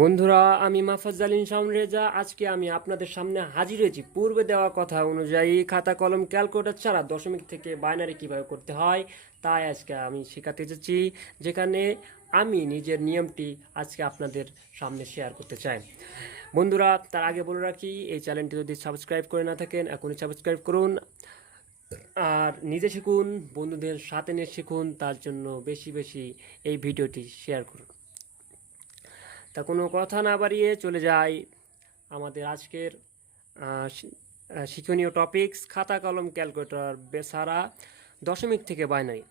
বন্ধুরা, আমি মাহফুজালিন শাওন রেজা। আজকে আমি আপনাদের সামনে হাজির হয়েছি পূর্বে দেওয়া কথা অনুযায়ী খাতা কলম ক্যালকুলেটর ছাড়া দশমিক থেকে বাইনারি কিভাবে করতে হয় তাই আজকে আমি শেখাতে এসেছি, যেখানে আমি নিজের নিয়মটি আজকে আপনাদের সামনে শেয়ার করতে চাই। বন্ধুরা, তার আগে বলে রাখি, এই চ্যানেলটি যদি সাবস্ক্রাইব করে না থাকেন এখনই সাবস্ক্রাইব করুন, আর নিজে শিখুন, বন্ধুদের সাথে নিয়ে শিখুন। তার জন্য বেশি বেশি এই ভিডিওটি শেয়ার করুন। তা কোনো কথা না বাড়িয়ে চলে যাই আমাদের আজকের শিক্ষণীয় টপিকস, খাতা কলম ক্যালকুলেটর বেসারা দশমিক থেকে বাইনারি।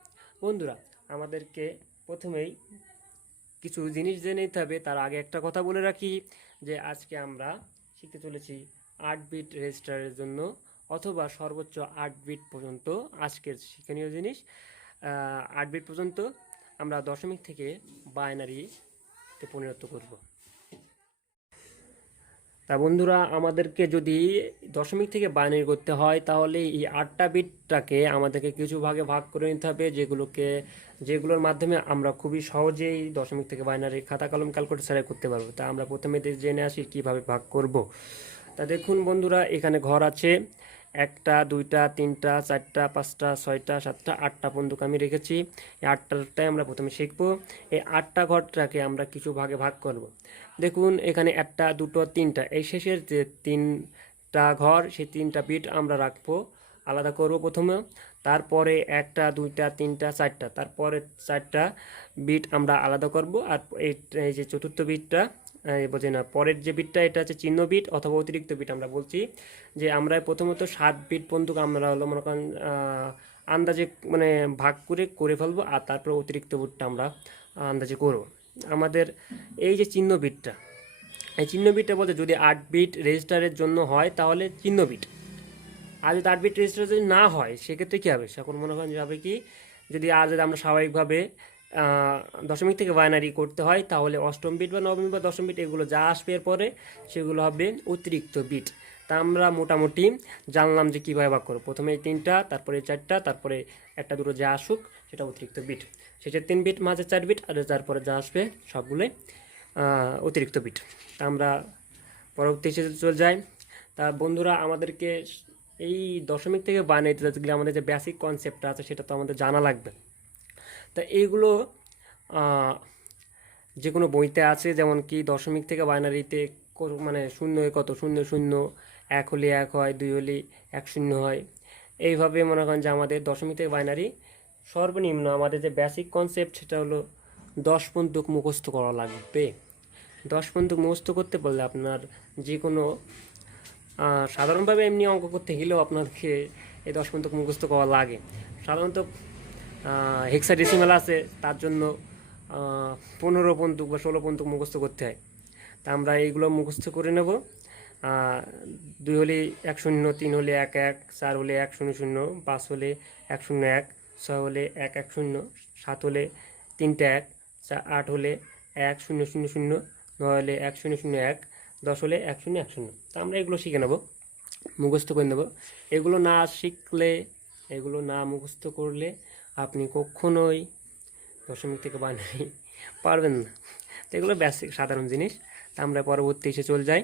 বন্ধুরা, আমাদেরকে প্রথমেই কিছু জিনিস জেনে নিতে হবে। তার আগে একটা কথা বলে রাখি যে আজকে আমরা শিখতে চলেছি 8 বিট রেজিস্টারের জন্য, অথবা সর্বোচ্চ 8 বিট পর্যন্ত আজকের শিক্ষণীয় জিনিস। 8 বিট পর্যন্ত আমরা দশমিক থেকে বাইনারিতে পরিণত করব। তা বন্ধুরা, আমাদেরকে যদি দশমিক থেকে বাইনারি করতে হয় তাহলে এই 8টা বিটটাকে আমাদেরকে কিছু ভাগে ভাগ করে নিতে হবে, যেগুলোর মাধ্যমে আমরা খুবই সহজেই দশমিক থেকে বাইনারি খাতা কলম ক্যালকুলেটর ছাড়াই করতে পারবো। তা আমরা প্রথমে জেনে আসি কিভাবে ভাগ করব। তা দেখুন বন্ধুরা, এখানে ঘর আছে 1টা 2টা 3টা 4টা 5টা 6টা 7টা 8টা পর্যন্ত আমি রেখেছি। এই 8টাটাই আমরা প্রথমে শিখব। এই 8টা ঘরটাকে আমরা কিছু ভাগে ভাগ করব। দেখুন এখানে 1টা 2টো 3টা, এই শেষের যে 3টা ঘর, সেই 3টা বিট আমরা রাখবো, আলাদা করব প্রথমে। তারপরে 1টা 2টা 3টা 4টা, তারপরে 4টা বিট আমরা আলাদা করব। আর এই যে চতুর্থ বিটটা, বোঝে না, পরের যে বিটটা এটা হচ্ছে চিহ্ন বিট অথবা অতিরিক্ত বিট। আমরা বলছি যে আমরা প্রথমত 7 বিট পর্যন্ত আমরা হলো মনে করেন আন্দাজে মানে ভাগ করে করে ফেলবো, আর তারপর অতিরিক্ত বিটটা আমরা আন্দাজে করব। আমাদের এই যে চিহ্ন বিটটা, এই চিহ্ন বিটটা বলতে যদি 8 বিট রেজিস্টারের জন্য হয় তাহলে চিহ্ন বিট, আর যদি 8 বিট রেজিস্টার যদি না হয় সেক্ষেত্রে কী হবে, সেখন মনে করেন যাবে কি, যদি যদি আমরা স্বাভাবিকভাবে দশমিক থেকে বাইনারি করতে হয় তাহলে অষ্টম বিট বা নবম বিট বা দশম বিট এগুলো যা আসবে এরপরে সেগুলো হবে অতিরিক্ত বিট। তা আমরা মোটামুটি জানলাম যে কীভাবে ভাগ করবো। প্রথমে এই 3টা, তারপরে 4টা, তারপরে 1টা 2টো যা আসুক সেটা অতিরিক্ত বিট, শেষের 3 বিট, মাঝে 4 বিট, আর তারপরে যা আসবে সবগুলোই অতিরিক্ত বিট। তা আমরা পরবর্তী হিসেবে চলে যাই। তা বন্ধুরা, আমাদেরকে এই দশমিক থেকে বাইনারিতে যেতে গেলে আমাদের যে বেসিক কনসেপ্টটা আছে সেটা তো আমাদের জানা লাগবে। তা এইগুলো যে কোনো বইতে আছে, যেমন কি দশমিক থেকে বাইনারিতে মানে শূন্য কত, 0 0, 1 হলে 1 হয়, 2 হলে 1 0 হয়। এইভাবে মনে করেন যে আমাদের দশমিক থেকে বাইনারি সর্বনিম্ন আমাদের যে বেসিক কনসেপ্ট সেটা হলো 10 পর্যন্ত মুখস্থ করা লাগবে। 10 পর্যন্ত মুখস্থ করতে পারলে আপনার যে কোনো সাধারণভাবে এমনি অঙ্ক করতে গেলেও আপনাকে এই 10 পর্যন্ত মুখস্থ করা লাগে। সাধারণত হেক্সাডেসিমাল আছে, তার জন্য 15 পর্যন্ত বা 16 পর্যন্ত মুখস্থ করতে হয়। তা আমরা এইগুলো মুখস্থ করে নেব। 2 হলে 1 0, 3 হলে 1 1, 4 হলে 1 0 0, 5 হলে 1 0 1, 6 হলে 1 1 0, 7 হলে 3টা 1, 8 হলে 1 0 0 0, 9 হলে 1 0 0 1, 10 হলে 1 0 1 0। তা আমরা এগুলো শিখে নেব, মুখস্থ করে নেব। এগুলো না শিখলে, এগুলো না মুখস্থ করলে আপনি কখনোই দশমিক থেকে বাইনারি পারবেন না। তো এগুলো বেসিক সাধারণ জিনিস। তা আমরা পরবর্তী এসে চলে যাই।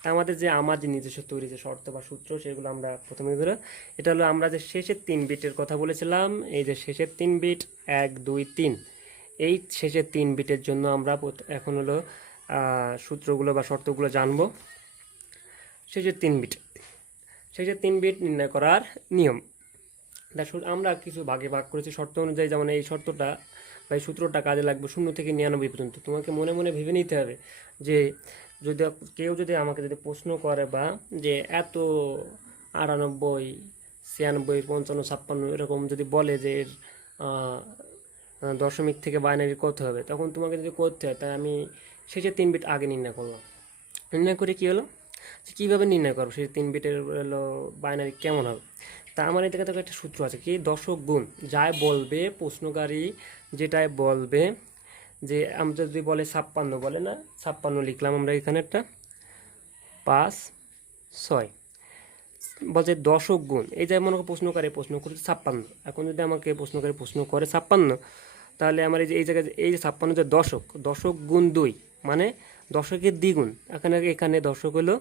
তা আমাদের যে নিজস্ব তৈরি যে শর্ত বা সূত্র, সেগুলো আমরা প্রথমে ধরে, এটা হলো আমরা যে শেষের 3 বিটের কথা বলেছিলাম, এই যে শেষের 3 বিট 1 2 3, এই শেষের 3 বিটের জন্য আমরা এখন হলো সূত্রগুলো বা শর্তগুলো জানবো। শেষের 3 বিট নির্ণয় করার নিয়ম। আমরা কিছু ভাগে ভাগ করেছি শর্ত অনুযায়ী। যেমন এই শর্তটা বা এই সূত্রটা কাজে লাগবে 0 থেকে 99 পর্যন্ত। তোমাকে মনে মনে ভেবে নিতে হবে যে যদি কেউ যদি আমাকে যদি প্রশ্ন করে বা যে এত 98 96 55 56 এরকম যদি বলে যে এর দশমিক থেকে বাইনারি করতে হবে, তখন তোমাকে যদি করতে হয়, তাই আমি শেষের 3 বিট আগে নির্ণয় করলাম। নির্ণয় করে কী হলো, কীভাবে নির্ণয় করবো সেই 3 বিটের হলো বাইনারি কেমন হবে। তা আমার এদিকে তো একটা সূত্র আছে, কি দশক গুণ, যাই বলবে প্রশ্নকারী যেটাই বলবে, যে আমরা যদি বলে 56 বলে না, 56 লিখলাম আমরা এখানে একটা 5 6, বলছে দশক গুণ, এই যে মনে করো প্রশ্নকারী প্রশ্ন করে 56, এখন যদি আমাকে প্রশ্নকারী প্রশ্ন করে 56, তাহলে আমার এই যে এই জায়গায় এই যে 56 যে দশক গুণ 2 মানে দশকের দ্বিগুণ, এখানে এখানে দশক হলো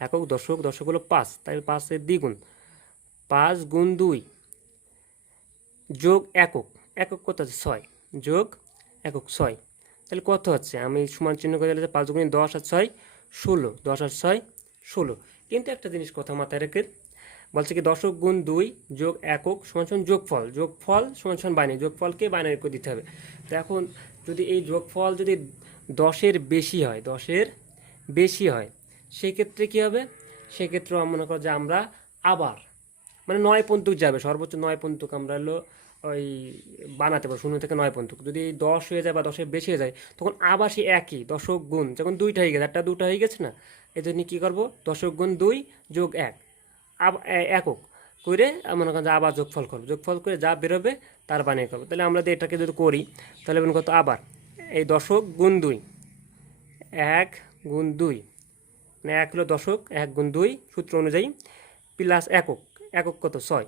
একক, দশক দশক হলো 5, তাই 5-এর দ্বিগুণ, 5 গুণ 2 যোগ একক, একক কত আছে 6, যোগ একক 6, তাহলে কত হচ্ছে, আমি সমান চিহ্ন করে দিলে 5 গুণ 10 আর 6 16, 10 আর 6 16। কিন্তু একটা জিনিস কথা মাথায় রেখে বলছে কি দশক গুণ 2 যোগ একক সমান সমান যোগফল, যোগফল সমান সমান বাইনারি, যোগফলকে বাইনারি করে দিতে হবে। তো এখন যদি এই যোগফল যদি 10-এর বেশি হয়, 10-এর বেশি হয়, সেক্ষেত্রে কী হবে, সেক্ষেত্রে মনে করো যে আমরা আবার মানে 9 পর্যন্ত যাবে, সর্বোচ্চ 9 পর্যন্ত আমরা হলো ওই বানাতে পারবো, 0 থেকে 9 পর্যন্ত। যদি 10 হয়ে যায় বা 10-এর বেশি হয়ে যায়, তখন আবার সেই একই দশক গুণ, যখন 2টা হয়ে গেছে, একটা 2টা হয়ে গেছে না, এই জন্য কী করবো, দশক গুণ 2 যোগ 1 একক করে মনে করেন যে আবার যোগফল করবো, যোগফল করে যা বেরোবে তার বানিয়ে করবো। তাহলে আমরা এটাকে যদি করি তাহলে মনে কত, আবার এই দশক গুণ 2, 1 গুণ 2 মানে 1 হলো দশক, 1 গুণ 2 সূত্র অনুযায়ী প্লাস একক, একক কত 6,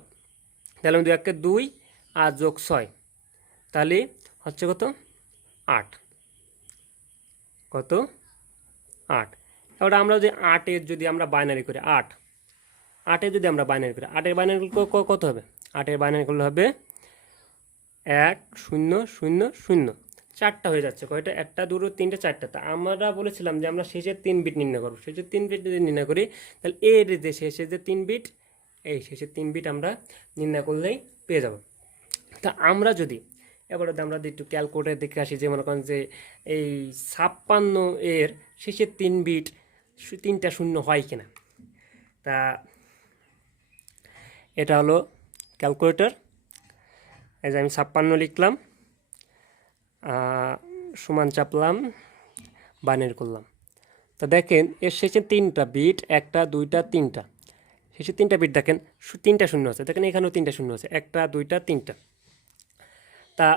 তাহলে আমি 2 1 2 আর যোগ 6, তাহলে হচ্ছে কত 8, কত 8। এবার আমরা যদি 8-এর যদি আমরা বাইনারি করি, 8-এর যদি আমরা বাইনারি করি, 8-এর বাইনারি কত হবে, 8-এর বাইনারি করলে হবে 1 0 0 0, 4টা হয়ে যাচ্ছে, কয়টা, 1টা 2 3টে 4টা। তা আমরা বলেছিলাম যে আমরা শেষের 3 বিট নির্ণয় করবো, শেষের 3 বিট যদি নির্ণয় করি তাহলে এর যে শেষের যে 3 বিট, এই শেষের 3 বিট আমরা নির্ণয় করলেই পেয়ে যাব। তা আমরা যদি এবার আমরা একটু ক্যালকুলেটার দেখে আসি, যে মনে করেন যে এই 56-এর শেষের 3 বিট 3টা শূন্য হয় কিনা। তা এটা হলো ক্যালকুলেটর, এই যে আমি 56 লিখলাম, সমান চাপলাম, বাইনারি করলাম। তো দেখেন এর শেষে 3টা বিট, 1টা 2টা 3টা, শেষে 3টা বিট দেখেন 3টা শূন্য আছে, দেখেন এখানেও 3টা শূন্য আছে, 1টা 2টা 3টা। তা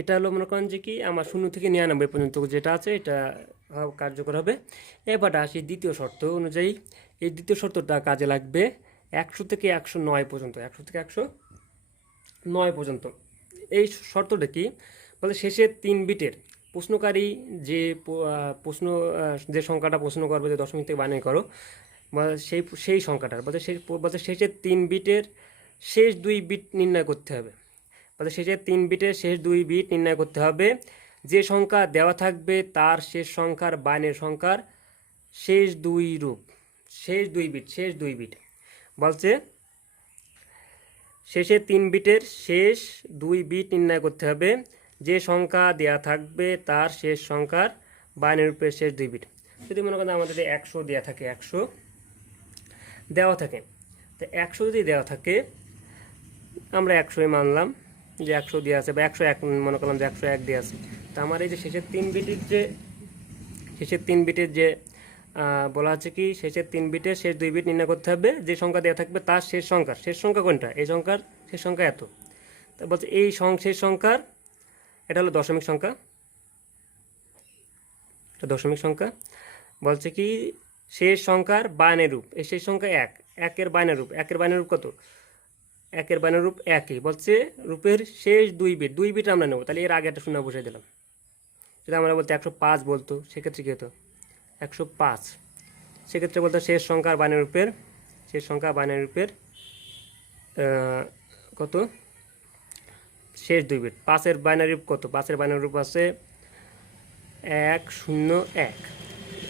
এটা হলো মনে করেন যে কি আমার 0 থেকে 99 পর্যন্ত যেটা আছে এটা কার্যকর হবে। এবার আসি দ্বিতীয় শর্ত অনুযায়ী, এই দ্বিতীয় শর্তটা কাজে লাগবে 100 থেকে 109 পর্যন্ত, 100 থেকে 109 পর্যন্ত। এই শর্তটা কি বলে, শেষের 3 বিটের প্রশ্নকারী যে প্রশ্ন, যে সংখ্যাটা প্রশ্ন করবে যে দশমিক থেকে বাইনারি করো, বা সেই সংখ্যাটার বলতে শেষের 3 বিটের শেষ 2 বিট নির্ণয় করতে হবে, বলতে শেষের 3 বিটের শেষ 2 বিট নির্ণয় করতে হবে। যে সংখ্যা দেওয়া থাকবে তার শেষ সংখ্যার বাইনারি সংখ্যার শেষ 2 রূপ, শেষ 2 বিট, শেষ 2 বিট বলছে শেষের 3 বিটের শেষ 2 বিট নির্ণয় করতে হবে। যে সংখ্যা দেওয়া থাকবে তার শেষ সংখ্যার বাইনারি রূপের শেষ 2 বিট। যদি মনে করেন আমাদের 100 দেওয়া থাকে, 100 দেওয়া থাকে, তো 100 যদি দেওয়া থাকে আমরা 100ই মানলাম যে 100 দেওয়া আছে, বা 101 মনে করলাম যে 101 দেওয়া আছে। তো আমার এই যে শেষের 3 বিটের যে বলা আছে কি শেষের 3 বিটের শেষ 2 বিট নির্ণয় করতে হবে। যে সংখ্যা দেওয়া থাকবে তার শেষ সংখ্যা কোনটা, এই সংখ্যার শেষ সংখ্যা এত। তা বলছে এই শেষ সংখ্যার, এটা হলো দশমিক সংখ্যা, এটা দশমিক সংখ্যা। বলছে কি শেষ সংখ্যার বাইনারি রূপ, এই শেষ সংখ্যা 1, 1-এর বাইনারি রূপ, 1-এর বাইনারি রূপ কত, 1-এর বাইনারি রূপ 1ই। বলছে রূপের শেষ 2 বিট, 2 বিট আমরা নেব, তাহলে এর আগে একটা শূন্য বসিয়ে দিলাম। যদি আমরা বলতে 105 বলতো, সেক্ষেত্রে কী হতো 105, সেক্ষেত্রে বলতো শেষ সংখ্যার বাইনারি রূপের, শেষ সংখ্যা বাইনারি রূপের কত, শেষ 2 বিট। 5-এর বাইনারি রূপ কত, 5-এর বাইনারি রূপ আছে 101,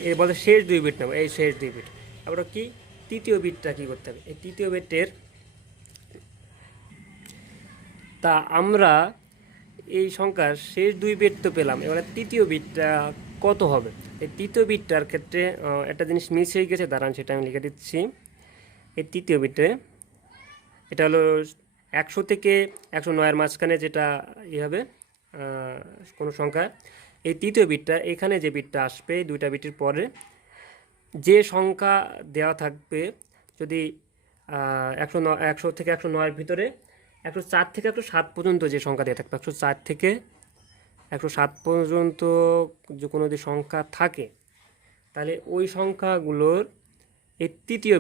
এই বলতে শেষ 2 বিট নেব, এই শেষ 2 বিট। আবার কি তৃতীয় বিটটা কী করতে হবে, এই তৃতীয় বিটের, তা আমরা এই সংখ্যার শেষ 2 বিট তো পেলাম, এবারে তৃতীয় বিটটা কত হবে। এই তৃতীয় বিটটার ক্ষেত্রে একটা জিনিস মিস হয়ে গেছে, দাঁড়ান সেটা আমি লিখে দিচ্ছি। এই তৃতীয় বিটে এটা হলো 100 থেকে 109-এর মাঝখানে যেটা হবে কোনো সংখ্যা, এই তৃতীয় বিটটা এখানে যে বিটটা আসবে 2টা বিটের পরে যে সংখ্যা দেওয়া থাকবে, যদি 100 থেকে 109-এর ভিতরে 104 থেকে 107 পর্যন্ত যে সংখ্যা দেওয়া থাকবে, 104 থেকে 107 পর্যন্ত যে কোনো যদি সংখ্যা থাকে, তাহলে ওই সংখ্যাগুলোর এই তৃতীয়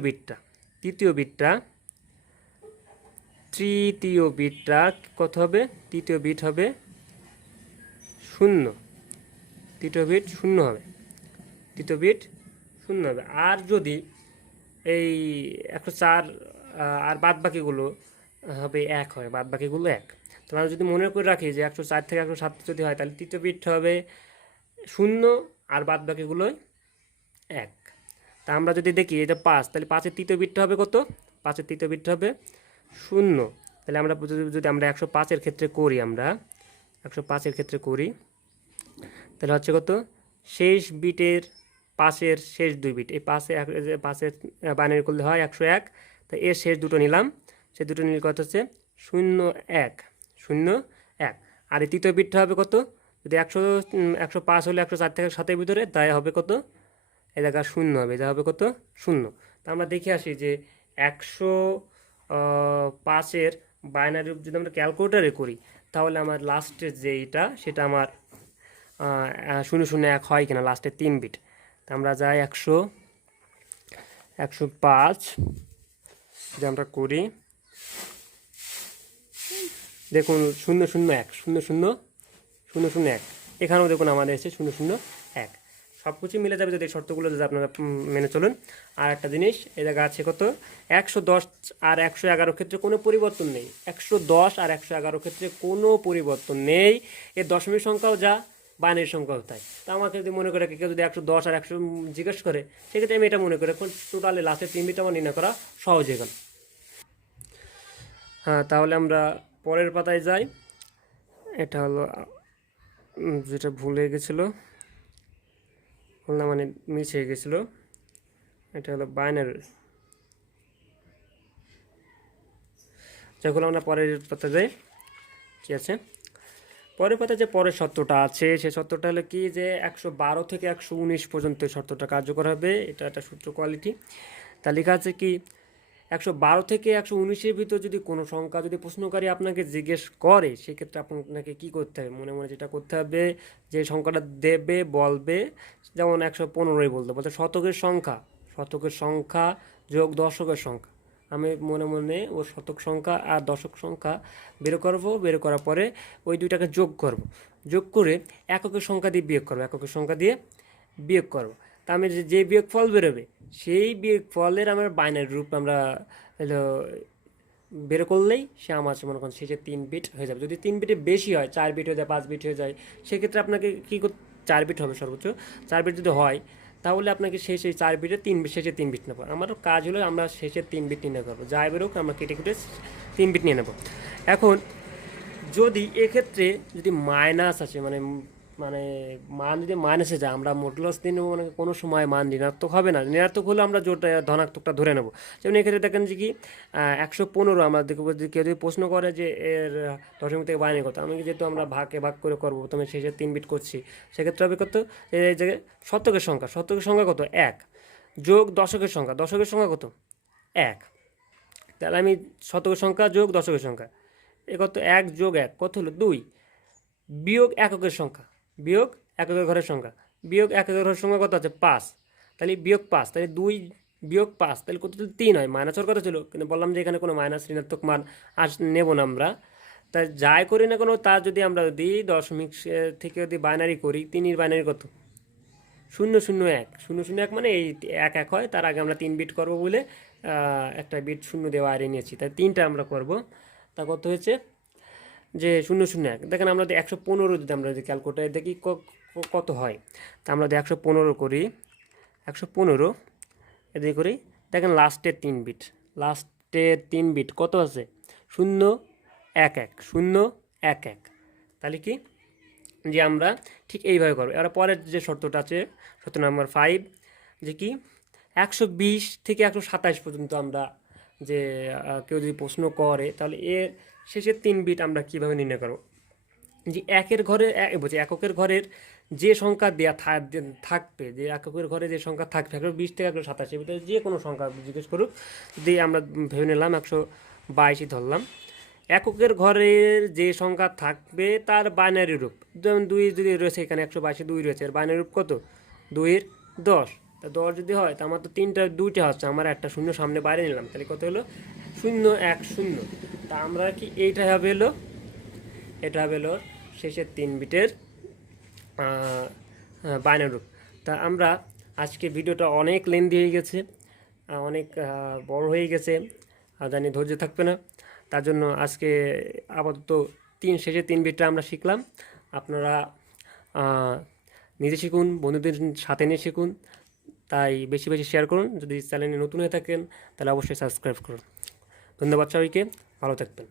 বিটটা কত হবে, তৃতীয় বিট হবে 0, তৃতীয় বিট শূন্য হবে, তৃতীয় বিট শূন্য হবে। আর যদি এই 104 আর বাদ বাকিগুলো হবে এক হয়, বাদ বাকিগুলো এক। তাহলে আমরা যদি মনে করে রাখি যে 104 থেকে 107 যদি হয়, তাহলে তৃতীয় বিট হবে শূন্য আর বাদ বাকিগুলো এক। তা আমরা যদি দেখি এটা 5, তাহলে 5-এর তৃতীয় বিটটা হবে কত? 5-এর তৃতীয় বিটটা হবে শূন্য। তাহলে আমরা যদি আমরা 105-এর ক্ষেত্রে করি, আমরা 105-এর ক্ষেত্রে করি, তাহলে হচ্ছে কত? শেষ বিটের 5-এর শেষ 2 বিট, এই 5-এর বাইনারি করলে হয় 101। তাই এর শেষ দুটো নিলাম, সে দুটো নিলে কত হচ্ছে 01 01। আর এই তৃতীয় বিটটা হবে কত? যদি 105 হলে 104 থেকে 7-এর ভিতরে, তাই হবে কত? এই জায়গা শূন্য হবে, এটা হবে কত? শূন্য। তা আমরা দেখে আসি যে 105-এর বাইনারি রূপ যদি আমরা ক্যালকুলেটারে করি, তাহলে আমার লাস্টের যে এইটা সেটা আমার 001 হয় কিনা, লাস্টের 3 বিট। তা আমরা যাই 105 যদি আমরা করি, দেখুন 001 001, এখানেও দেখুন আমাদের এসে 001। সব কিছু মিলে যাবে যদি এই শর্তগুলো যদি আপনারা মেনে চলুন। আর একটা জিনিস, এই জায়গা আছে কত? 110 আর 111 ক্ষেত্রে কোনো পরিবর্তন নেই, 110 আর 111 ক্ষেত্রে কোনো পরিবর্তন নেই। এর দশমিক সংখ্যাও যা, বাইনারি সংখ্যাও তাই। তা আমাকে যদি মনে করে কেউ যদি 110 আর 100 জিজ্ঞেস করে, সেক্ষেত্রে আমি এটা মনে করি এখন টোটালি লাস্টের 3 বিট আমার নির্ণয় করা সহজ হয়ে গেল। হ্যাঁ, তাহলে আমরা পরের পাতায় যাই। এটা হলো যেটা ভুলে গেছিলো, বললাম মানে মিস হয়ে গেছিলো, এটা হলো বাইনারি। যখন আমরা পরের পাতা যাই, কি আছে পরের পাতায়? যে পরের শর্তটা আছে, সেই শর্তটা হলো কি, যে 112 থেকে 119 পর্যন্ত শর্তটা কার্যকর হবে। এটা একটা সূত্র কোয়ালিটি। তা লেখা আছে কি, 112 থেকে 119-এর ভিতর যদি কোনো সংখ্যা যদি প্রশ্নকারী আপনাকে জিজ্ঞেস করে, সেক্ষেত্রে আপনাকে কী করতে হবে? মনে মনে যেটা করতে হবে, যে সংখ্যাটা দেবে বলবে, যেমন 115-ই বলতে শতকের সংখ্যা যোগ দশকের সংখ্যা। আমি মনে মনে ও শতক সংখ্যা আর দশক সংখ্যা বের করব, বের করার পরে ওই দুইটাকে যোগ করে এককের সংখ্যা দিয়ে বিয়োগ করব। তা আমি যে বিয়োগফল বেরোবে, সেই বিয়োগফলের আমার বাইনারি রূপ আমরা বের করলেই সে আমার মনে করেন শেষে 3 বিট হয়ে যাবে। যদি 3 বিটের বেশি হয়, 4 বিট হয়ে যায়, 5 বিট হয়ে যায়, সেক্ষেত্রে আপনাকে কী করতে, 4 বিট হবে সর্বোচ্চ। 4 বিট যদি হয়, তাহলে আপনাকে শেষে 4 বিটের শেষে 3 বিট নেবো। আমার কাজ হলো আমরা শেষে 3 বিট নির্ণয় করবো, যাই বেরোক আমরা কেটে 3 বিট নিয়ে নেব। এখন যদি এক্ষেত্রে যদি মাইনাস আছে, মানে মান যদি মাইনাসে যায়, আমরা মডুলাস দিয়ে নেবো, মানে কোনো সময় মান ঋণাত্মক হবে না। ঋণাত্মক হলে আমরা জোরটা ধনাত্মকটা ধরে নেব। যেমন এক্ষেত্রে দেখেন যে কি 115 আমরা দেখবো, যে কেউ যদি প্রশ্ন করে যে এর দশমিক থেকে বাইনারি কত, আমি যেহেতু আমরা ভাগ করে করবো, প্রথমে শেষে 3 বিট করছি, সেক্ষেত্রে হবে কত? এই জায়গায় শতকের সংখ্যা কত? 1 যোগ দশকের সংখ্যা কত? 1। তাহলে আমি শতকের সংখ্যা যোগ দশকের সংখ্যা, এ কত? 1 যোগ 1 কত হলো? 2। বিয়োগ এককের ঘরের সংখ্যা, বিয়োগ এককের ঘরের সংখ্যা কত আছে? 5। তাহলে বিয়োগ 5, তাহলে 2 বিয়োগ 5, তাহলে কত? 3 হয়। মাইনাস হওয়ার কথা ছিল, কিন্তু বললাম যে এখানে কোনো মাইনাস ঋণাত্মক মান নেব না আমরা। তাই যাই করি না কোনো, তার যদি আমরা দশমিক থেকে যদি বাইনারি করি, 3-এর বাইনারি কত? 001 মানে এই 1 হয়। তার আগে আমরা 3 বিট করবো বলে একটা বিট শূন্য দেওয়া আরে নিয়েছি, তাই 3টা আমরা করব। তা কত হয়েছে? যে 001। দেখেন আমরা 115 যদি আমরা ক্যালকুলেটারে দেখি কত হয়। তা আমরা 115 করি, 115 এদিকে করি, দেখেন লাস্টের 3 বিট কত আছে? 011। তাহলে কি, যে আমরা ঠিক এইভাবে করবো। এবার পরের যে শর্তটা আছে, শর্ত নাম্বার 5, যে কি 120 থেকে 127 পর্যন্ত আমরা যে কেউ যদি প্রশ্ন করে, তাহলে এর শেষের 3 বিট আমরা কীভাবে নির্ণয় করব? যে এককের ঘরের যে সংখ্যা দেওয়া থাকবে, যে এককের ঘরে যে সংখ্যা থাকবে 120 থেকে 127-এর ভিতরে যে কোনো সংখ্যা জিজ্ঞেস করুক, যদি আমরা ভেবে নিলাম 122 ধরলাম, এককের ঘরের যে সংখ্যা থাকবে তার বাইনারি রূপ, যেমন 2 যদি রয়েছে, এখানে 122 2 রয়েছে, এর বাইনারি রূপ কত? 2-এর 10। তা 10 যদি হয়, তা আমার তো 2টা হচ্ছে, আমরা একটা শূন্য সামনে বাইরে নিলাম, তাহলে কত হলো? 010। তা আমরা কি এটা হবে হলো শেষের 3 বিটের বাইনারি রূপ। তা আমরা আজকে ভিডিওটা অনেক লেন্দি হয়ে গেছে, অনেক বড় হয়ে গেছে, জানি ধৈর্য থাকবে না। তার জন্য আজকে আপাতত শেষে 3 বিটটা আমরা শিখলাম। আপনারা আহ, নিজে শিখুন, বন্ধুদের সাথে নিয়ে শিখুন। তাই বেশি বেশি শেয়ার করুন। যদি চ্যানেলে নতুন হয়ে থাকেন তাহলে অবশ্যই সাবস্ক্রাইব করুন। ধন্যবাদ সবাইকে, ভালো থাকবেন।